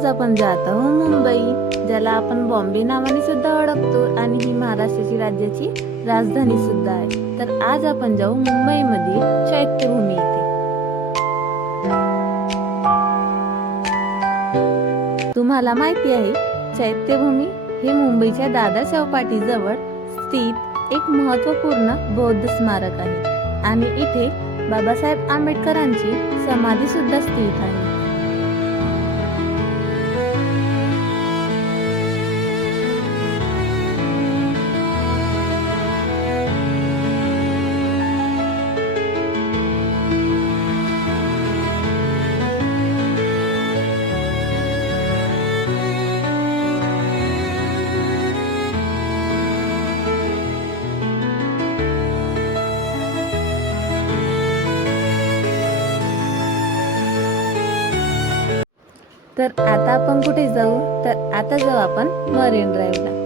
आज आपण जात आहोत मुंबई, ज्याला आपण बॉम्बे नावाने सुद्धा ओळखतो आणि ही महाराष्ट्राची राज्याची राजधानी सुद्धा आहे. तर आज आपण जाऊ मुंबईमधील चैत्यभूमी येथे. तुम्हाला माहिती आहे, चैत्यभूमी हे मुंबईच्या दादर चौपाटी जवळ स्थित एक महत्त्वपूर्ण बौद्ध स्मारक आहे आणि इथे बाबासाहेब आंबेडकरांची समाधी सुद्धा स्थित आहे. तर आता आपण कुठे जाऊ? तर आता जाऊ आपण मरीन ड्राईव्हला.